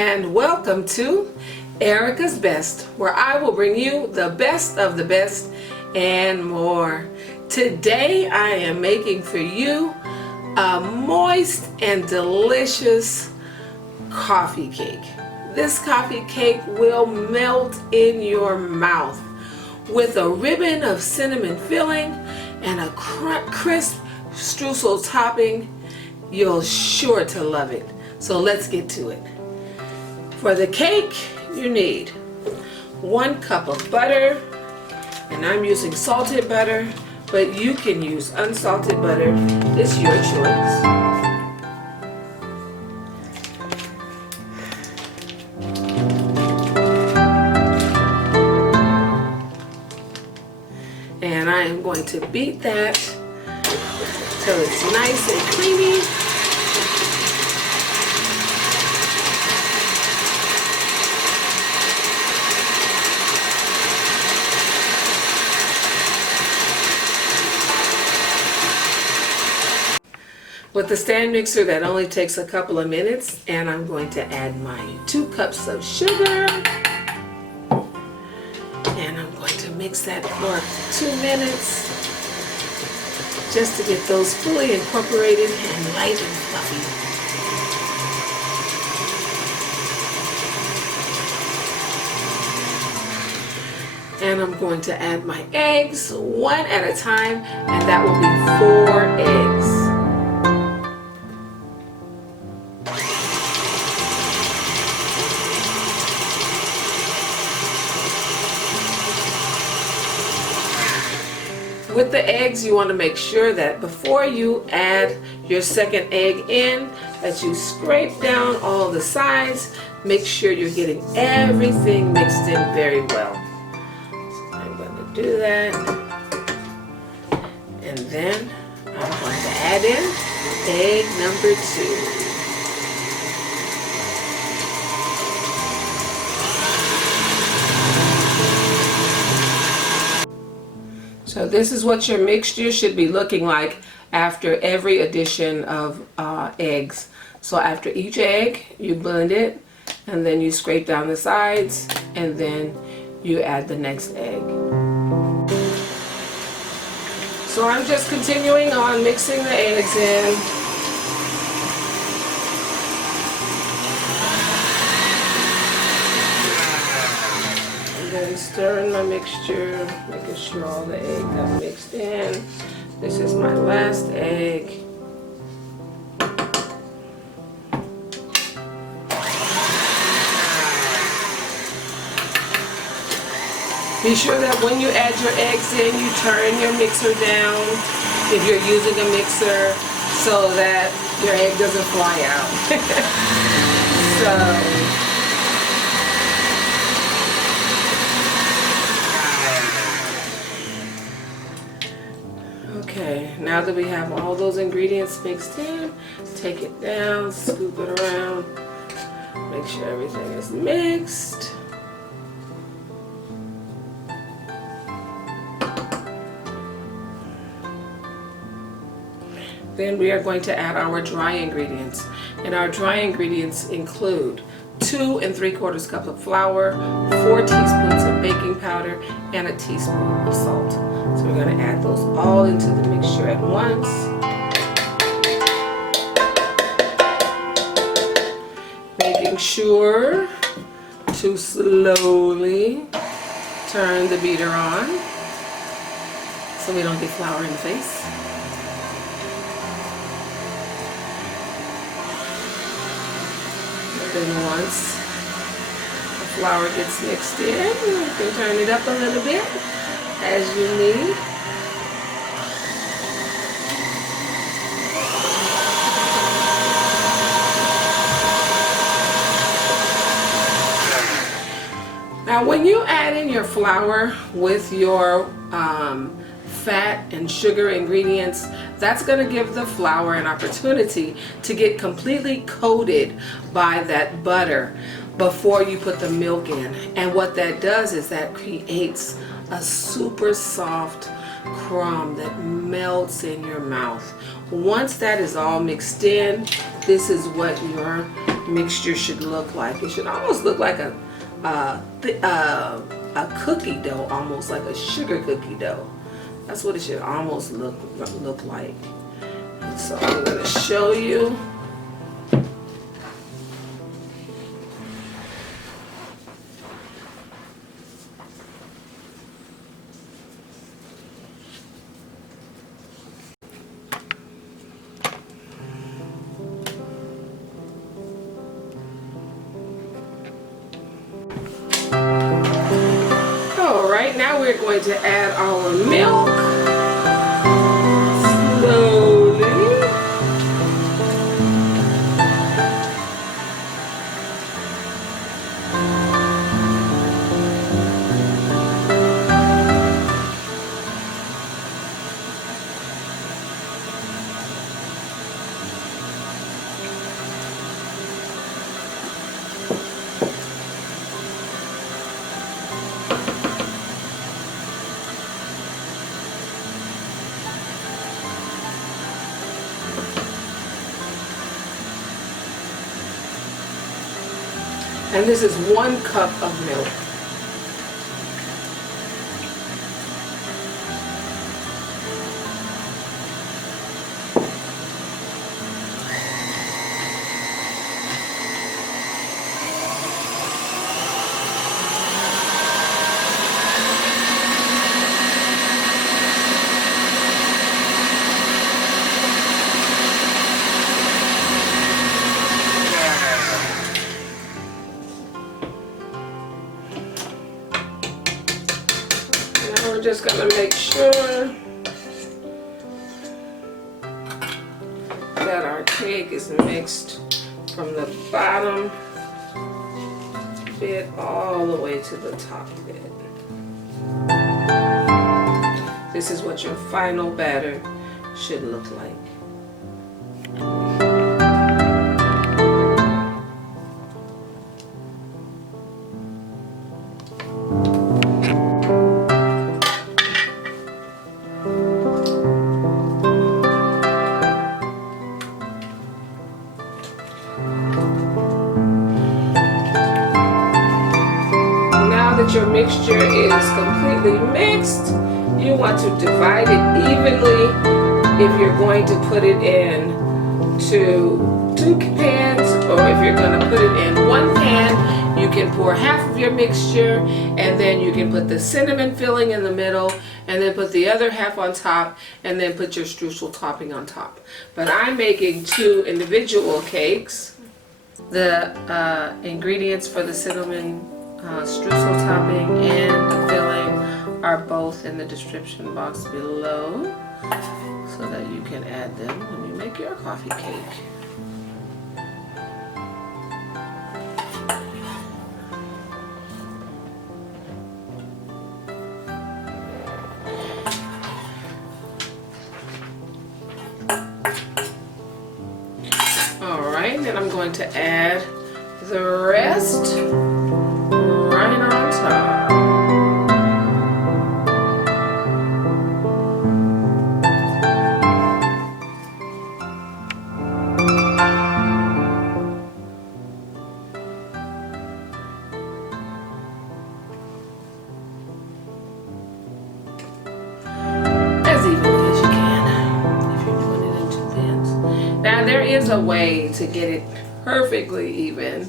and welcome to Erika's Best, where I will bring you the best of the best and more. Today I am making for you a moist and delicious coffee cake. This coffee cake will melt in your mouth with a ribbon of cinnamon filling and a crisp streusel topping. You're sure to love it. So let's get to it. For the cake, you need 1 cup of butter, and I'm using salted butter, but you can use unsalted butter. It's your choice. And I am going to beat that till it's nice and creamy. With the stand mixer, that only takes a couple of minutes, and I'm going to add my 2 cups of sugar, and I'm going to mix that for 2 minutes just to get those fully incorporated and light and fluffy. And I'm going to add my eggs 1 at a time, and that will be 4 eggs. With the eggs, you want to make sure that before you add your second egg in, that you scrape down all the sides. Make sure you're getting everything mixed in very well. So I'm going to do that. And then I'm going to add in egg number 2. So this is what your mixture should be looking like after every addition of eggs. So after each egg, you blend it, and then you scrape down the sides, and then you add the next egg. So I'm just continuing on mixing the eggs in. Stirring my mixture, making sure all the eggs are mixed in. This is my last egg. Be sure that when you add your eggs in, you turn your mixer down if you're using a mixer so that your egg doesn't fly out. Okay, now that we have all those ingredients mixed in, take it down, scoop it around, make sure everything is mixed. Then we are going to add our dry ingredients, and our dry ingredients include 2 3/4 cups of flour, 4 teaspoons of baking powder, and a teaspoon of salt. So we're going to add those all into the mixture at once. Making sure to slowly turn the beater on so we don't get flour in the face. Then once the flour gets mixed in, you can turn it up a little bit as you need. Now when you add in your flour with your fat and sugar ingredients, that's going to give the flour an opportunity to get completely coated by that butter before you put the milk in. And what that does is that creates a super soft crumb that melts in your mouth. Once that is all mixed in, this is what your mixture should look like. It should almost look like a cookie dough, almost like a sugar cookie dough. That's what it should almost look like. And so I'm going to show you. Alright, now we're going to add our milk slowly. And this is 1 cup of milk. We're just going to make sure that our cake is mixed from the bottom bit all the way to the top bit. This is what your final batter should look like. That your mixture is completely mixed, you want to divide it evenly. If you're going to put it in two pans, or if you're going to put it in 1 pan, you can pour half of your mixture, and then you can put the cinnamon filling in the middle, and then put the other half on top, and then put your streusel topping on top. But I'm making 2 individual cakes. The ingredients for the cinnamon streusel topping and the filling are both in the description box below, so that you can add them when you make your coffee cake. Alright, then I'm going to add the rest right on top. As evenly as you can, if you're doing it in 2 pans. Now there is a way to get it perfectly even.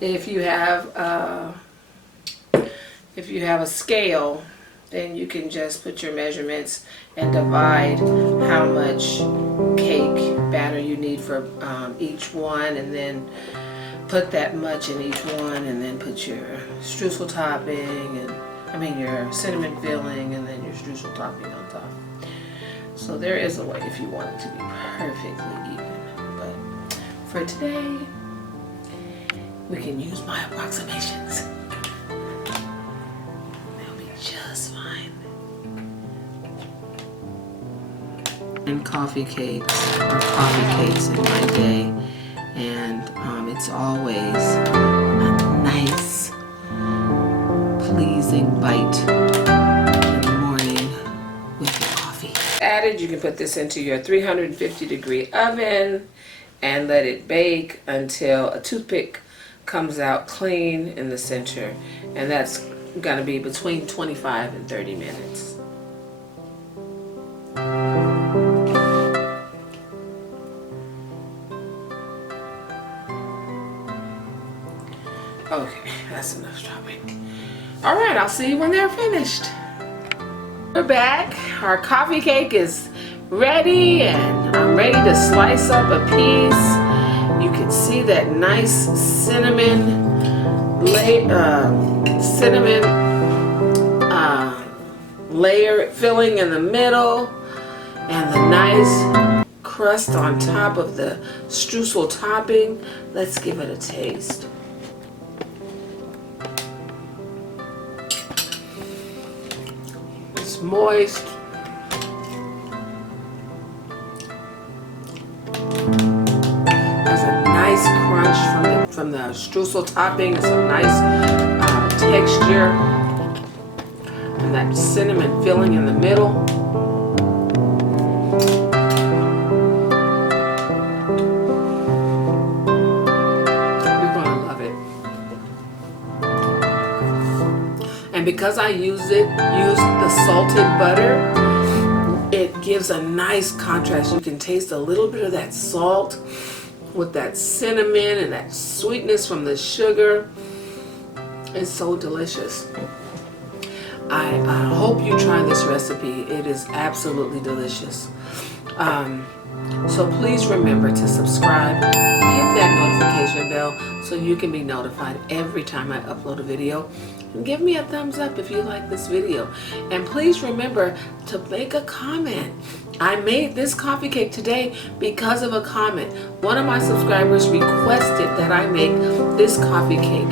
If you have a scale, then you can just put your measurements and divide how much cake batter you need for each one, and then put that much in each one, and then put your streusel topping, and your cinnamon filling, and then your streusel topping on top. So there is a way if you want it to be perfectly even, but for today we can use my approximations. Just fine. And coffee cakes in my day, and it's always a nice, pleasing bite in the morning with your coffee. Added, you can put this into your 350-degree oven, and let it bake until a toothpick comes out clean in the center, and that's gonna be between 25 and 30 minutes. Okay, that's enough chopping. All right, I'll see you when they're finished. We're back. Our coffee cake is ready, and I'm ready to slice up a piece. You can see that nice cinnamon layer filling in the middle, and the nice crust on top of the streusel topping. Let's give it a taste. It's moist. There's a nice crunch from the streusel topping. It's a nice texture, and that cinnamon filling in the middle. You're gonna love it. And because I used the salted butter, it gives a nice contrast. You can taste a little bit of that salt with that cinnamon and that sweetness from the sugar. It's so delicious. I hope you try this recipe. It is absolutely delicious. So please remember to subscribe, hit that notification bell so you can be notified every time I upload a video. And give me a thumbs up if you like this video. And please remember to make a comment. I made this coffee cake today because of a comment. One of my subscribers requested that I make this coffee cake.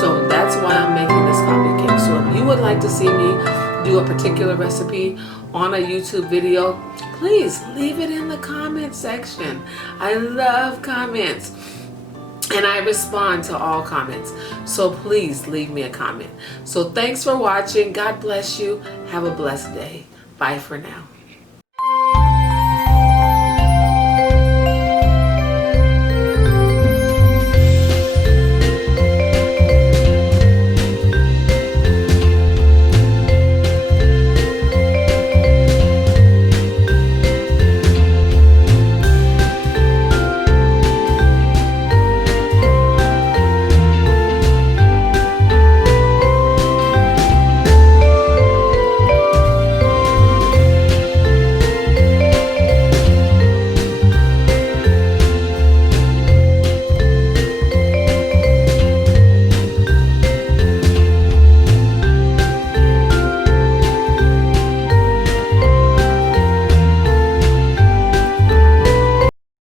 So that's why I'm making this coffee cake. So if you would like to see me do a particular recipe on a YouTube video, please leave it in the comment section. I love comments, and I respond to all comments. So please leave me a comment. So thanks for watching. God bless you. Have a blessed day. Bye for now.